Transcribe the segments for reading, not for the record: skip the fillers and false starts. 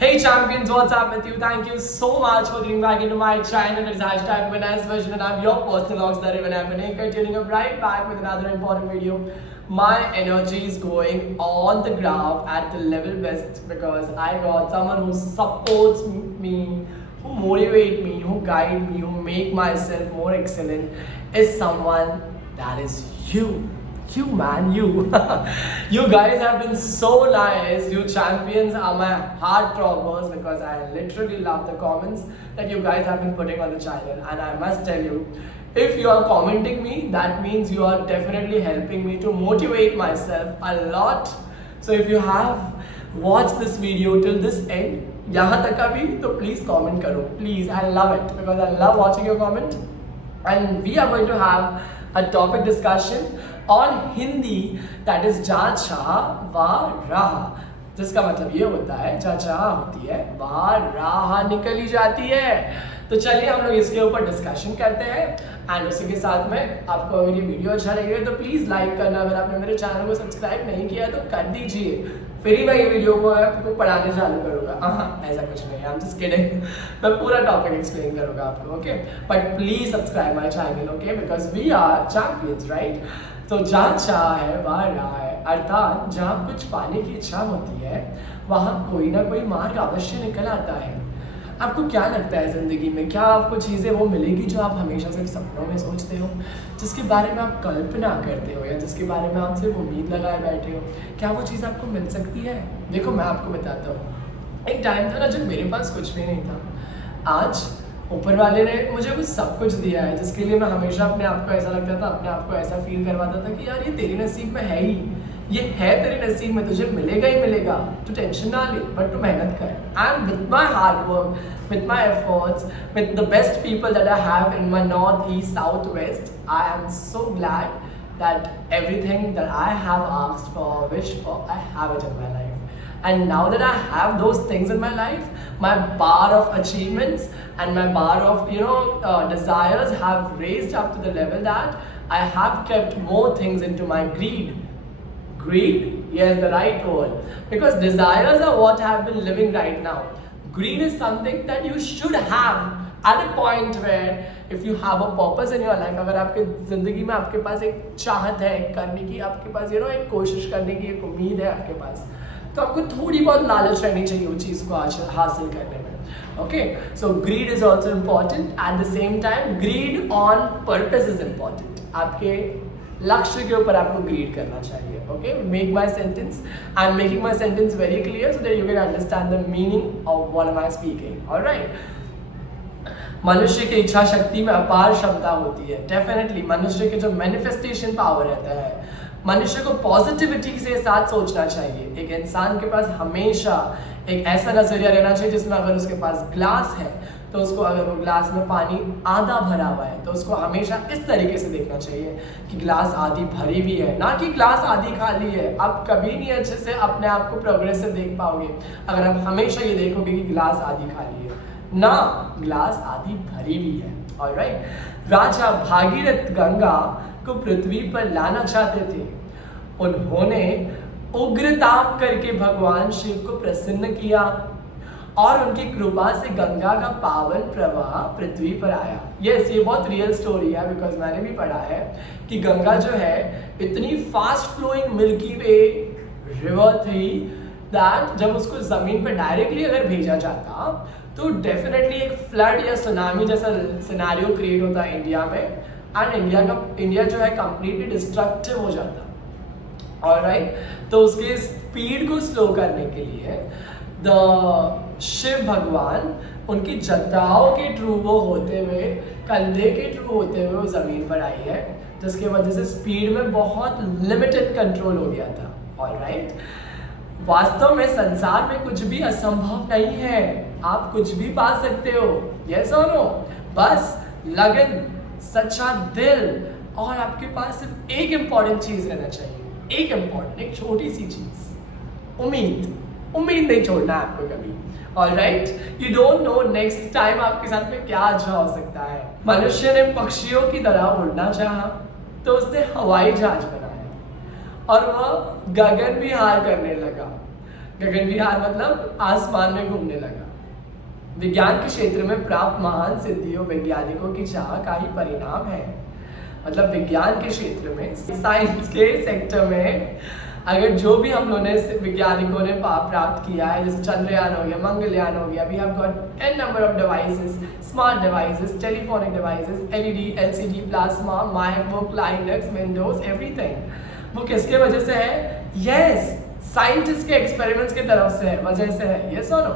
Hey champions, what's up with you? Thank you so much for getting back into my channel. It's hashtag Winners Version and I'm your personal auxiliary Vinay, tuning up right back with another important video. My energy is going on the graph at the level best because I got someone who supports me, who motivate me, who guide me, who make myself more excellent is someone that is you. You man, you. You guys have been so nice. You champions are my heart throbbers because I literally love the comments that you guys have been putting on the channel. And I must tell you, if you are commenting me, that means you are definitely helping me to motivate myself a lot. So if you have watched this video till this end, यहाँ तक का भी तो please comment करो. Please, I love it because I love watching your comment. And we are going to have a topic discussion on Hindi that is जा चाह वा राह, जिसका मतलब ये होता है जा चाह होती है वा राह निकली जाती है। तो चलिए हम लोग इसके ऊपर डिस्कशन करते हैं एंड उसी के साथ में आपको अगर ये वीडियो अच्छा लगेगा तो प्लीज़ लाइक करना। अगर आपने मेरे चैनल को सब्सक्राइब नहीं किया तो कर दीजिए, फिर ही मैं ये वीडियो को आपको पढ़ाने चालू करूँगा। हाँ, ऐसा कुछ नहीं है, आई एम जस्ट किडिंग। मैं पूरा टॉपिक एक्सप्लेन करूँगा आपको, okay. But please subscribe my channel, okay, because we are champions, right. तो जहाँ चाह है वहाँ राह है, अर्थात जहाँ कुछ पाने की इच्छा होती है वहाँ कोई ना कोई मार्ग अवश्य निकल आता है। आपको क्या लगता है ज़िंदगी में, क्या आपको चीज़ें वो मिलेगी जो आप हमेशा सिर्फ सपनों में सोचते हो, जिसके बारे में आप कल्पना करते हो या जिसके बारे में आप सिर्फ उम्मीद लगाए बैठे हो, क्या वो चीज़ आपको मिल सकती है? देखो मैं आपको बताता हूँ, एक टाइम था ना जब मेरे पास कुछ भी नहीं था। आज ऊपर वाले ने मुझे वो सब कुछ दिया है जिसके लिए मैं हमेशा अपने आप को ऐसा लगता था, अपने आप को ऐसा फील करवाता था कि यार ये तेरे नसीब में है ही, ये है तेरे नसीब में, तुझे मिलेगा ही मिलेगा, तू टेंशन ना ले, बट तू मेहनत कर। And with my hard work, with my efforts, with the best people that I have in my north, east, south, west, I am so glad that everything that I have asked for, wished for, I have it in my life. And now that I have those things in my life, my bar of achievements and my bar of desires have raised up to the level that I have kept more things into my greed. Greed? Yes, the right word. Because desires are what I have been living right now. Greed is something that you should have at a point where if you have a purpose in your life, अगर आपके ज़िंदगी में आपके पास एक चाहत है करने की, आपके पास एक कोशिश करने की एक उम्मीद है आपके पास, तो आपको थोड़ी बहुत लालच रहनी चाहिए उस चीज़ को हासिल करने में। Okay, so greed is also important. At the same time greed on purpose is important. आपके लक्ष्य के ऊपर आपको ग्रीड करना चाहिए। Okay, make my sentence, I am making my sentence very clear so that you can understand the meaning of what am I speaking. Alright, मनुष्य की इच्छा शक्ति में अपार क्षमता होती है। डेफिनेटली मनुष्य के जो मैनिफेस्टेशन पावर रहता है, मनुष्य को पॉजिटिविटी के साथ सोचना चाहिए। एक इंसान के पास हमेशा एक ऐसा नजरिया रहना चाहिए जिसमें अगर उसके पास ग्लास है तो उसको, अगर वो ग्लास में पानी आधा भरा हुआ है तो उसको हमेशा इस तरीके से देखना चाहिए कि ग्लास आधी भरी भी है, ना कि ग्लास आधी खाली है। आप कभी नहीं अच्छे से अपने आप को प्रोग्रेसिव देख पाओगे अगर आप हमेशा ये देखोगे कि ग्लास आधी खाली है, ना ग्लास आधी भरी भी है। ऑलराइट, राजा भागीरथ गंगा को पृथ्वी पर लाना चाहते थे। उन्होंने उग्र ताप करके भगवान शिव को प्रसन्न किया और उनकी कृपा से गंगा का पावन प्रवाह पृथ्वी पर आया। यस, ये बहुत रियल स्टोरी है बिकॉज मैंने भी पढ़ा है कि गंगा जो है इतनी फास्ट फ्लोइंग मिल्की वे रिवर थी दैट जब उसको ज़मीन पर डायरेक्टली अगर भेजा जाता तो डेफिनेटली एक फ्लड या सुनामी जैसा सिनेरियो क्रिएट होता है इंडिया में एंड इंडिया जो है कंप्लीटली डिस्ट्रक्टिव हो जाता। ऑलराइट, तो उसके स्पीड को स्लो करने के लिए शिव भगवान उनकी जटाओं के थ्रू वो होते हुए, कंधे के थ्रू होते हुए वो ज़मीन पर आई है, जिसके वजह से स्पीड में बहुत लिमिटेड कंट्रोल हो गया था। ऑलराइट, वास्तव में संसार में कुछ भी असंभव नहीं है, आप कुछ भी पा सकते हो। यस और नो, बस लगन, सच्चा दिल और आपके पास सिर्फ एक इम्पॉर्टेंट चीज़ रहना चाहिए, एक छोटी सी चीज़, उम्मीद नहीं छोड़ना है आपको कभी। Alright, you don't know next time आपके साथ में क्या अच्छा हो सकता है। मनुष्य ने पक्षियों की तरह उड़ना चाहा तो उसने हवाई जहाज बनाया और वह गगन विहार करने लगा। गगन विहार मतलब आसमान में घूमने लगा। विज्ञान के क्षेत्र में प्राप्त महान सिद्धियों वैज्ञानिकों की चाह का ही परिणाम है। मतलब विज्ञान के क्षेत्र में, साइंस के सेक्टर में अगर जो भी हम लोगों ने वैज्ञानिकों ने प्राप्त किया है, जैसे चंद्रयान हो गया, मंगलयान हो गया, we have got n number of devices, smart devices, telephonic devices, LED, LCD, plasma, MacBook, Linux, Windows, everything, वो किसके वजह से है? यस, साइंटिस्ट के एक्सपेरिमेंट्स की तरफ से है, वजह से है। यस और नो?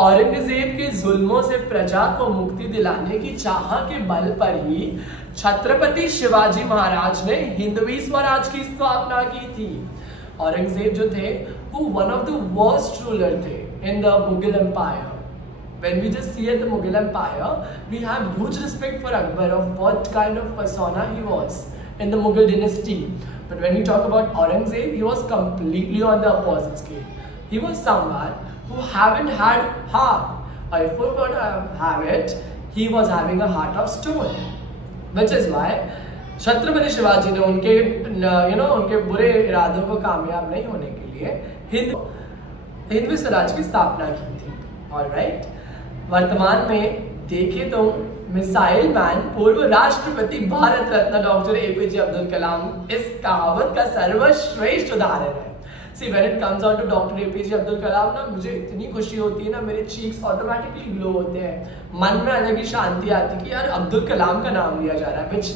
औरंगजेब के जुल्मों से प्रजा को मुक्ति दिलाने की चाह के बल पर ही छत्रपति शिवाजी महाराज ने हिंदवी स्वराज की स्थापना की थी। औरंगजेब जो थे वो one of the worst ruler थे in the Mughal empire. When we just see at the Mughal Empire, we have huge respect for Akbar of what kind of persona he was in the Mughal dynasty. But when we talk about Aurangzeb, he was completely on the opposite scale. He was someone who haven't had heart. Or if we're going to have it, he was having a heart of stone. Which is why Chhatrapati Shivaji ने उनके उनके बुरे इरादों को कामयाब नहीं होने के लिए हिंदवी स्वराज की स्थापना की थी। ऑलराइट, वर्तमान में देखें तो मिसाइल मैन पूर्व राष्ट्रपति भारत रत्न डॉक्टर एपीजे अब्दुल कलाम इस कहावत का सर्वश्रेष्ठ उदाहरण है। See, when it comes out to doctor APJ Abdul Kalam ना, मुझे इतनी खुशी होती है ना, मेरे चीक्स ऑटोमेटिकली ग्लो होते हैं, मन में अलग ही शांति आती है कि यार अब्दुल कलाम का नाम लिया जा रहा है, which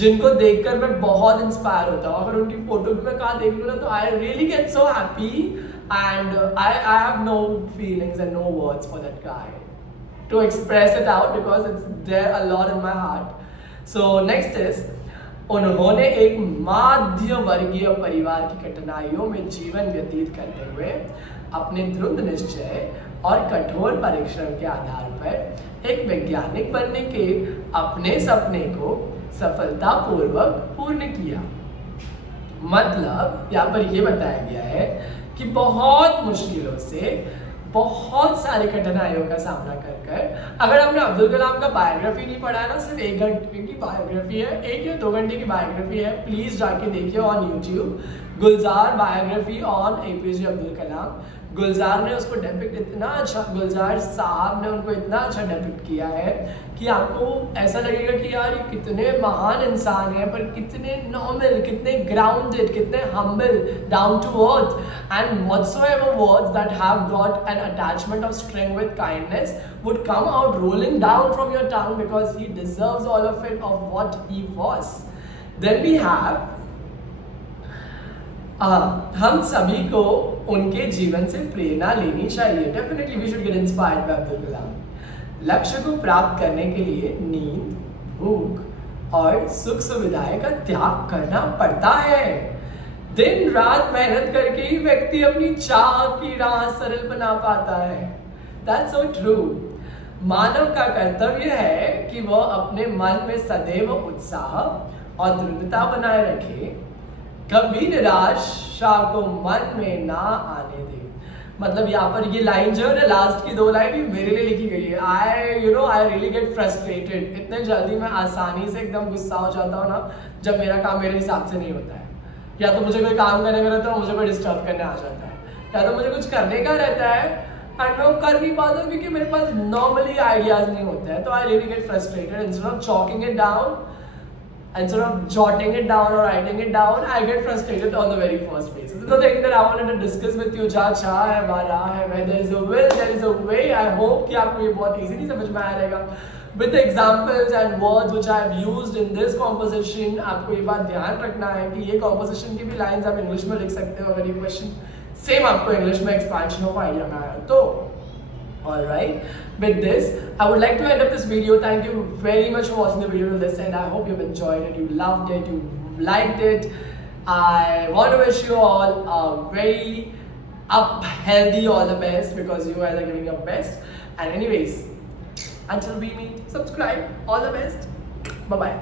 जिनको देखकर मैं बहुत इंस्पायर होता हूँ। अगर उनकी फोटो भी मैं कहाँ देख लूँ ना, तो I really get so happy and I have no feelings and no words for that guy to express it out because it's there a lot in my heart. So next is, उन्होंने एक मध्य वर्गीय परिवार की कठिनाइयों में जीवन व्यतीत करते हुए अपने दृढ़ निश्चय और कठोर परिश्रम के आधार पर एक वैज्ञानिक बनने के अपने सपने को सफलतापूर्वक पूर्ण किया। मतलब यहाँ पर यह बताया गया है कि बहुत मुश्किलों से, बहुत सारी कठिनाइयों का सामना कर अगर हमने अब्दुल कलाम का बायोग्राफी नहीं पढ़ा है ना, सिर्फ 1 घंटे की बायोग्राफी है, 1 या 2 घंटे की बायोग्राफी है, प्लीज जाके देखिए on YouTube, Gulzar biography on APJ Abdul Kalam. Gulzar ने उसको डेपिक्ट इतना अच्छा, गुलजार साहब ने उनको इतना अच्छा डेपिक्ट किया है कि आपको ऐसा लगेगा कि यार ये कितने महान इंसान हैं, पर कितने नॉर्मल, कितने ग्राउंडेड, कितने humble, down to earth, and whatsoever words that have got an attachment of string with kindness would come out rolling down from your tongue because he deserves all of it of what he was. Then we have हम सभी को उनके जीवन से प्रेरणा लेनी चाहिए। Definitely we should get inspired by Abdul Kalam. लक्ष्य को प्राप्त करने के लिए नींद, भूख और सुख सुविधाएं का त्याग करना पड़ता है। दिन रात मेहनत करके ही व्यक्ति अपनी चाह की राह सरल बना पाता है। That's so true. मानव का कर्तव्य है कि वह अपने मन में सदैव उत्साह और दृढ़ता बनाए रखे, कभी निराशा को मन में ना आने दे। मतलब यहाँ पर ये लाइन जो है ना, लास्ट की 2 लाइन ही मेरे लिए लिखी गई है। आई रियली गेट फ्रस्ट्रेटेड। इतने जल्दी मैं आसानी से एकदम गुस्सा हो जाता हूँ ना, जब मेरा काम मेरे हिसाब से नहीं होता है, या तो मुझे कोई काम करने का रहता है, मुझे कोई डिस्टर्ब करने आ जाता है, या तो मुझे कुछ करने का रहता है एंड मैं कर नहीं पाता हूँ क्योंकि मेरे पास नॉर्मली आइडियाज नहीं होते हैं। तो I really get frustrated. Instead of choking it down, instead of jotting it down or writing it down, I get frustrated on the very first basis. So the thing that I wanted to discuss with you, जहाँ चाह है वहाँ राह है, where there is a will, there is a way. I hope कि आपको ये बहुत easily समझ में आया रहेगा। With the examples and words which I have used in this composition, आपको ये बात ध्यान रखना है कि ये composition की भी lines आप English में लिख सकते हो अगर ये question same आपको English में expansion of idea में आया तो। Alright, with this, I would like to end up this video. Thank you very much for watching the video to this end. I hope you've enjoyed it, you loved it, you liked it. I want to wish you all a very healthy all the best because you guys are giving your best. And anyways, until we meet, subscribe. All the best. Bye-bye.